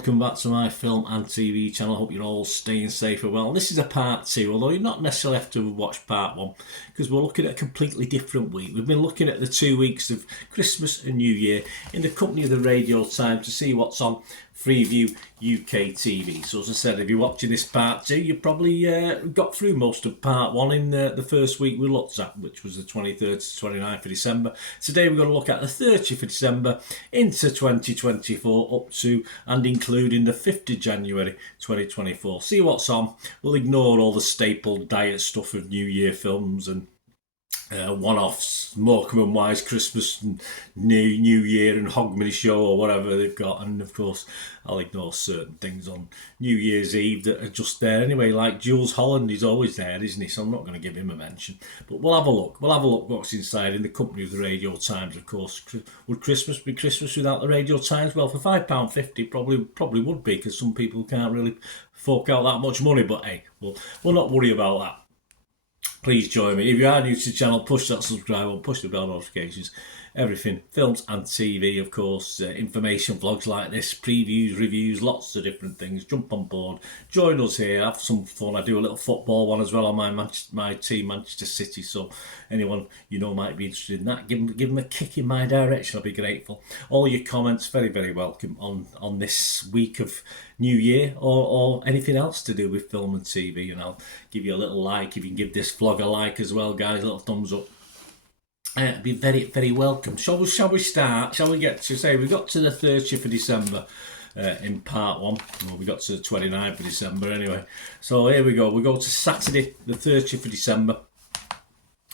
welcome back to my film and TV channel. I hope you're all staying safe and well. This is a part 2, although you not necessarily have to watch part 1 because we're looking at a completely different week. We've been looking at the 2 weeks of Christmas and New Year in the company of the Radio Times to see what's on Freeview UK TV. So as I said, if you're watching this part 2, you probably got through most of part 1 in the first week we looked at, which was the 23rd to 29th of December. Today we're going to look at the 30th of December into 2024 up to and including the 5th of January 2024. See what's on. We'll ignore all the staple diet stuff of New Year films and one-offs, Morecambe and Wise Christmas and New Year and Hogmanay Show or whatever they've got, and of course I'll ignore certain things on New Year's Eve that are just there anyway, like Jules Holland. He's always there, isn't he? So I'm not going to give him a mention, but we'll have a look what's inside in the company of the Radio Times. Of course, would Christmas be Christmas without the Radio Times? Well, for £5.50 probably would be, because some people can't really fork out that much money, but hey, we'll not worry about that. Please join me. If you are new to the channel, push that subscribe button, push the bell notifications. Everything, films and TV, of course, information vlogs like this, previews, reviews, lots of different things. Jump on board, join us here, have some fun. I do a little football one as well on my team, Manchester City. So anyone you know might be interested in that, give them a kick in my direction. I'll be grateful. All your comments, very, very welcome on this week of New Year or anything else to do with film and TV. And I'll give you a little like. If you can give this vlog a like as well, guys, a little thumbs up. Be very, very welcome. Shall we start? Shall we get to say we got to the 30th of December in part 1? Well, we got to the 29th of December anyway. So here we go. We go to Saturday, the 30th of December.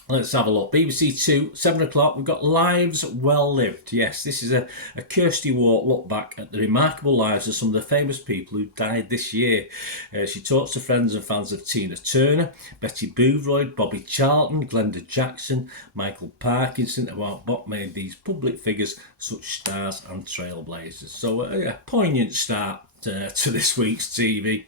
Let's have a look. BBC 2, 7 o'clock. We've got Lives Well Lived. Yes, this is a Kirsty Ward look back at the remarkable lives of some of the famous people who died this year. She talks to friends and fans of Tina Turner, Betty Boothroyd, Bobby Charlton, Glenda Jackson, Michael Parkinson, about what made these public figures such stars and trailblazers. So a poignant start to this week's TV.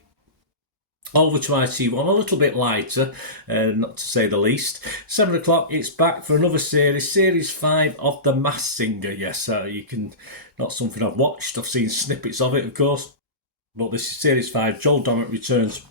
Over to ITV1, a little bit lighter, not to say the least. 7 o'clock, it's back for another series, Series 5 of The Masked Singer. Yes, you can, not something I've watched, I've seen snippets of it, of course. But this is Series 5, Joel Dommett returns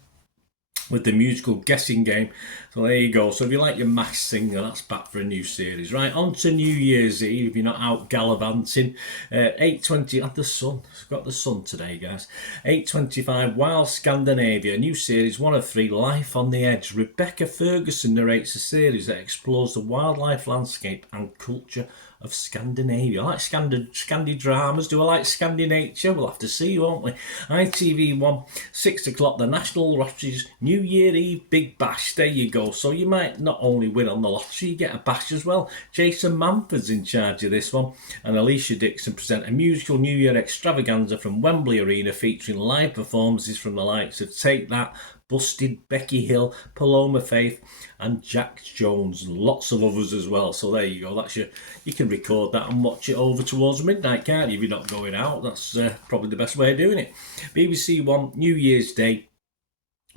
with the musical guessing game. So there you go. So if you like your Masked Singer, that's back for a new series. Right, on to New Year's Eve, if you're not out gallivanting. 8:20, the sun. It's got the sun today, guys. 8:25, Wild Scandinavia, a new series, 1 of 3, Life on the Edge. Rebecca Ferguson narrates a series that explores the wildlife landscape and culture of Scandinavia. I like Scandi dramas. Do I like Scandi nature? We'll have to see, won't we? ITV1, 6 o'clock, the National Lottery's New Year Eve Big Bash. There you go. So you might not only win on the lottery, you get a bash as well. Jason Manford's in charge of this one, and Alicia Dixon present a musical New Year extravaganza from Wembley Arena featuring live performances from the likes of Take That, Busted, Becky Hill, Paloma Faith and Jack Jones, and lots of others as well. So there you go. That's you can record that and watch it over towards midnight, can't you, if you're not going out? That's probably the best way of doing it. BBC 1, New Year's Day,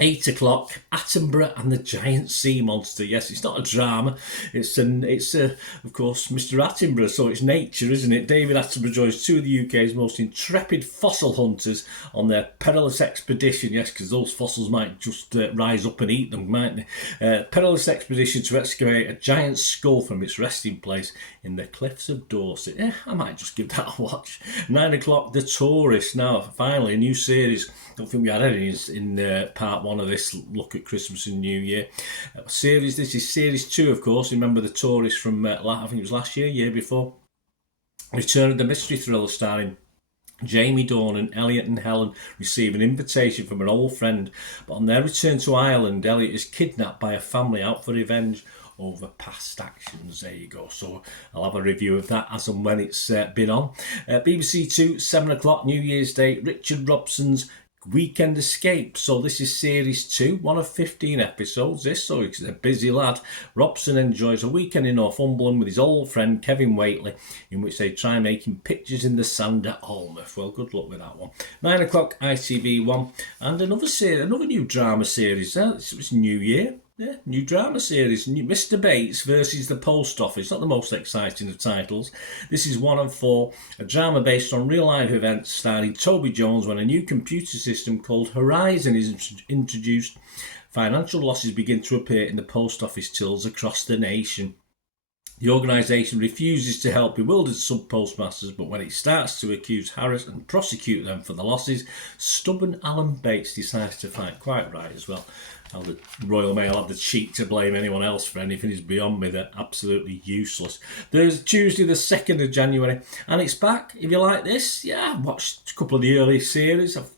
8 o'clock, Attenborough and the Giant Sea Monster. Yes, it's not a drama. It's of course Mr. Attenborough, so it's nature, isn't it? David Attenborough joins 2 of the UK's most intrepid fossil hunters on their perilous expedition. Yes, because those fossils might just rise up and eat them, mightn't they? Perilous expedition to excavate a giant skull from its resting place in the cliffs of Dorset. I might just give that a watch. 9 o'clock, The Tourist. Now, finally, a new series. Don't think we had any in part 1 of this look at Christmas and New Year series. This is series 2, of course. Remember The Tourist from I think it was last year before. Return of the mystery thriller starring Jamie Dornan. Elliot and Helen receive an invitation from an old friend, but on their return to Ireland, Elliot is kidnapped by a family out for revenge over past actions. There you go. So I'll have a review of that as and when it's been on. BBC 2, 7 o'clock, New Year's Day, Richard Robson's Weekend Escape. So this is series 2, 1 of 15 episodes. So he's a busy lad. Robson enjoys a weekend in Northumberland with his old friend Kevin Waitley, in which they try making pictures in the sand at Almouth. Well, good luck with that one. 9 o'clock, ITV1, and another new drama series. It's New Year. Yeah, new drama series, new Mr. Bates versus the Post Office. Not the most exciting of titles. This is 1 and 4, a drama based on real life events starring Toby Jones when a new computer system called Horizon is introduced. Financial losses begin to appear in the post office tills across the nation. The organisation refuses to help bewildered sub-postmasters, but when it starts to accuse, harass and prosecute them for the losses, stubborn Alan Bates decides to fight. Quite right as well. How the Royal Mail have the cheek to blame anyone else for anything is beyond me. They're absolutely useless. There's Tuesday the 2nd of January, and it's back. If you like this, yeah, I watched a couple of the early series. I've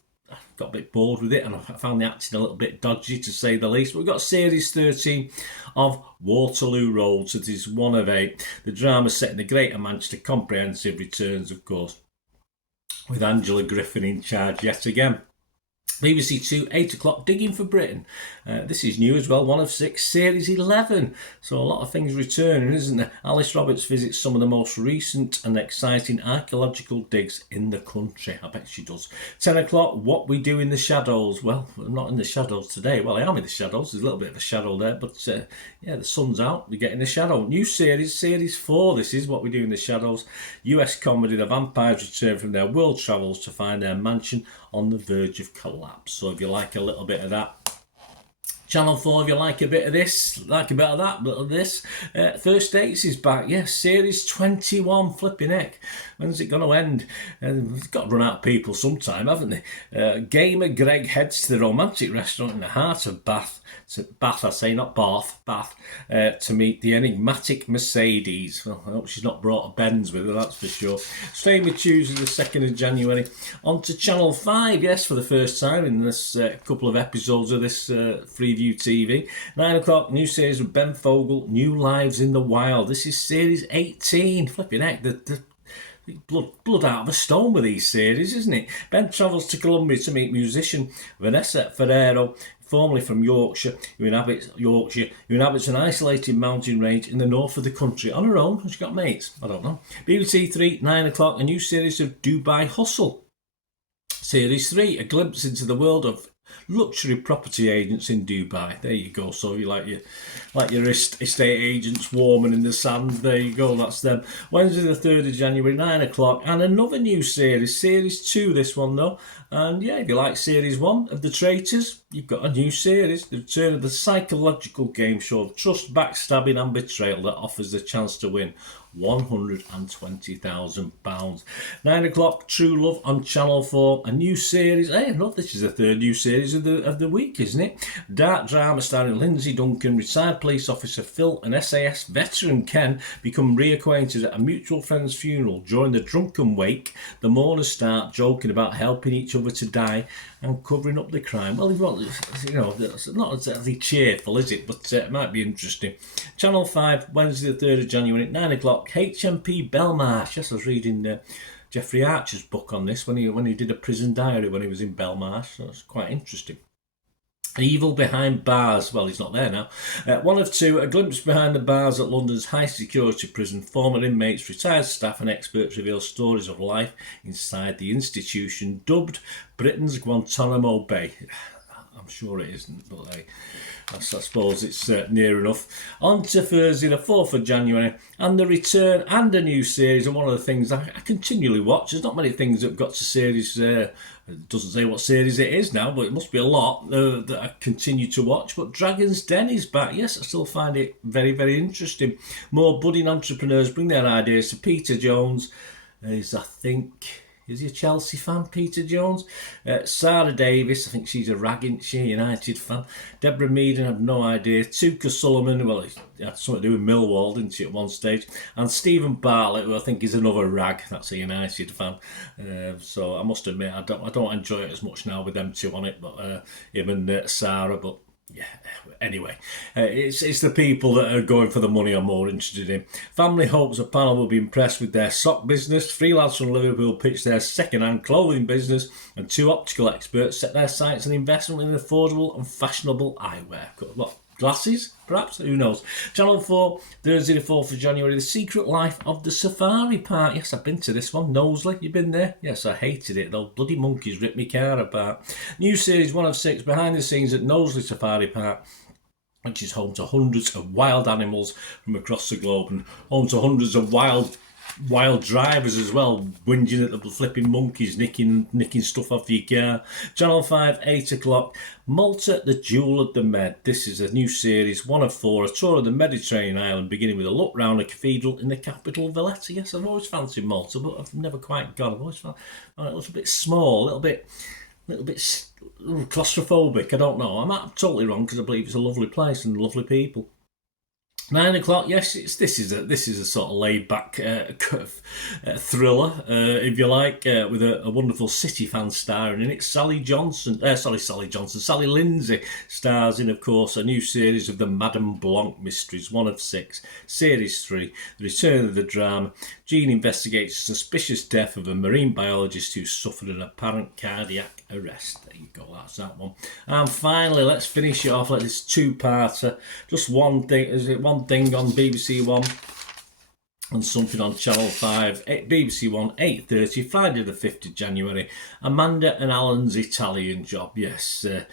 got a bit bored with it, and I found the acting a little bit dodgy, to say the least. But we've got series 13 of Waterloo Road. So this is 1 of 8. The drama set in the Greater Manchester. Comprehensive returns, of course, with Angela Griffin in charge yet again. BBC 2, 8 o'clock, Digging for Britain. This is new as well, 1 of 6, series 11. So a lot of things returning, isn't there? Alice Roberts visits some of the most recent and exciting archaeological digs in the country. I bet she does. 10 o'clock, What We Do in the Shadows. Well, I'm not in the shadows today. Well, I am in the shadows. There's a little bit of a shadow there, but yeah, the sun's out. We get in the shadow. New series, series 4. This is What We Do in the Shadows. US comedy. The vampires return from their world travels to find their mansion on the verge of collapse. So if you like a little bit of that, Channel 4, if you like a bit of this, like a bit of that, bit of this. First Dates is back. Yes, series 21, flipping heck. When's it going to end? It's got to run out of people sometime, haven't they? Gamer Greg heads to the romantic restaurant in the heart of Bath, I say, not Bath, to meet the enigmatic Mercedes. Well, I hope she's not brought a Benz with her, that's for sure. Staying with Tuesday the 2nd of January. On to Channel 5, yes, for the first time in this couple of episodes of this Freeview TV. 9 o'clock, new series of Ben Fogle, New Lives in the Wild. This is series 18. Flipping heck, the blood out of a stone with these series, isn't it? Ben travels to Colombia to meet musician Vanessa Ferrero, formerly from Yorkshire, who inhabits an isolated mountain range in the north of the country on her own. Has she got mates? I don't know. BBC 3, 9 o'clock, a new series of Dubai Hustle. Series 3, a glimpse into the world of luxury property agents in Dubai. There you go. So you like your estate agents warming in the sand. There you go. That's them. Wednesday the 3rd of January, 9 o'clock, and another new series. Series 2, this one though. And yeah, if you like series 1 of The Traitors, you've got a new series. The return of the psychological game show of trust, backstabbing and betrayal that offers the chance to win £120,000. 9 o'clock, True Love on Channel 4. A new series. Hey, look, this is the third new series of the week, isn't it? Dark drama starring Lindsay Duncan, retired police officer Phil, and SAS veteran Ken become reacquainted at a mutual friend's funeral. During the drunken wake, the mourners start joking about helping each other to die and covering up the crime. Well, it's not exactly cheerful, is it? But it might be interesting. Channel 5, Wednesday the 3rd of January at 9 o'clock, HMP Belmarsh. Yes, I was reading Jeffrey Archer's book on this when he did a prison diary when he was in Belmarsh. So it's quite interesting. Evil Behind Bars. Well, he's not there now. 1 of 2, a glimpse behind the bars at London's high-security prison. Former inmates, retired staff and experts reveal stories of life inside the institution, dubbed Britain's Guantanamo Bay. I'm sure it isn't, but I suppose it's near enough. On to Thursday, the 4th of January, and the return and a new series. And one of the things I continually watch, there's not many things that have got to series. It doesn't say what series it is now, but it must be a lot that I continue to watch. But Dragon's Den is back. Yes, I still find it very, very interesting. More budding entrepreneurs bring their ideas to Peter Jones. Is he a Chelsea fan, Peter Jones? Sarah Davis, I think she's a United fan. Deborah Meaden, I have no idea. Tuka Sullivan, well, it had something to do with Millwall, didn't she, at one stage? And Stephen Bartlett, who I think is another rag, that's a United fan. So I must admit, I don't enjoy it as much now with them two on it, but him and Sarah, but yeah, anyway, it's the people that are going for the money I'm more interested in. Family hopes a panel will be impressed with their sock business. 3 lads from Liverpool pitch their second-hand clothing business, and 2 optical experts set their sights on investment in affordable and fashionable eyewear. What, glasses, perhaps? Who knows? Channel 4, Thursday the 4th of January, The Secret Life of the Safari Park. Yes, I've been to this one. Knowsley, you been there? Yes, I hated it. Those bloody monkeys ripped my car apart. New series 1 of 6, behind the scenes at Knowsley Safari Park. which is home to hundreds of wild animals from across the globe and home to hundreds of wild drivers as well, whinging at the flipping monkeys, nicking stuff off your car. Channel 5, 8 o'clock. Malta, the Jewel of the Med. This is a new series, 1 of 4, a tour of the Mediterranean island, beginning with a look round a cathedral in the capital, Valletta. Yes, I've always fancied Malta, but I've never quite gone. I've always found it a little bit small, a little bit claustrophobic. I don't know. I'm totally wrong because I believe it's a lovely place and lovely people. 9 o'clock, yes, this is a sort of laid back thriller, if you like, with a wonderful City fan starring in it. Sally Lindsay stars in, of course, a new series of the Madame Blanc mysteries, 1 of 6, series 3, the return of the drama. Jean investigates a suspicious death of a marine biologist who suffered an apparent cardiac arrest. There you go, that's that one. And finally, let's finish it off like this two-parter. Just one thing, is it one thing on BBC One and something on Channel 5, BBC One, 8:30, Friday the 5th of January. Amanda and Alan's Italian Job. Yes, I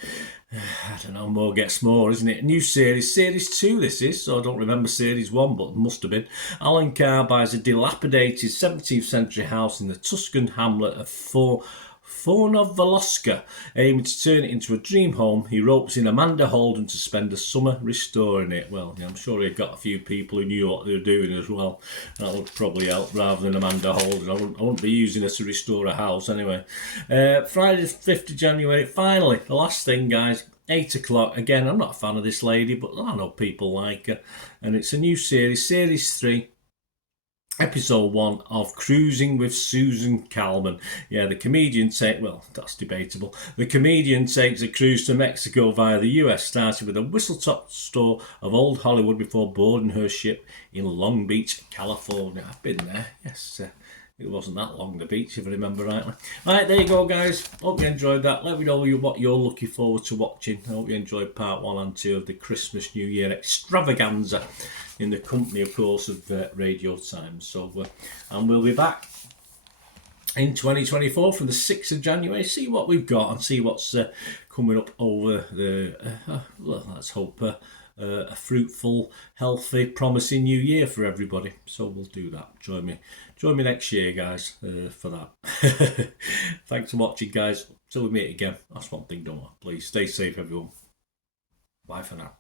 don't know, more gets more, isn't it? A new series 2 this is, so I don't remember series 1, but it must have been. Alan Carr buys a dilapidated 17th century house in the Tuscan hamlet of Fornovolosca, aiming to turn it into a dream home. He ropes in Amanda Holden to spend the summer restoring it. Well, I'm sure he got a few people who knew what they were doing as well. That would probably help rather than Amanda Holden. I wouldn't be using her to restore a house anyway. Friday the 5th of January, finally, the last thing, guys. 8 o'clock. Again, I'm not a fan of this lady, but I know people like her. And it's a new series, series 3. Episode 1 of Cruising with Susan Calman. Yeah, the comedian that's debatable. The comedian takes a cruise to Mexico via the US, starting with a whistle-top tour of old Hollywood before boarding her ship in Long Beach, California. I've been there, yes. It wasn't that long, the beach, if I remember rightly. Right, there you go, guys. Hope you enjoyed that. Let me know what you're looking forward to watching. I hope you enjoyed part 1 and 2 of the Christmas New Year extravaganza in the company, of course, of Radio Times. So, and we'll be back in 2024 from the 6th of January. See what we've got and see what's coming up over the, let's hope, a fruitful, healthy, promising new year for everybody. So we'll do that. Join me next year, guys, for that. Thanks for watching, guys. Till we meet again. That's one thing, don't I? Please stay safe, everyone. Bye for now.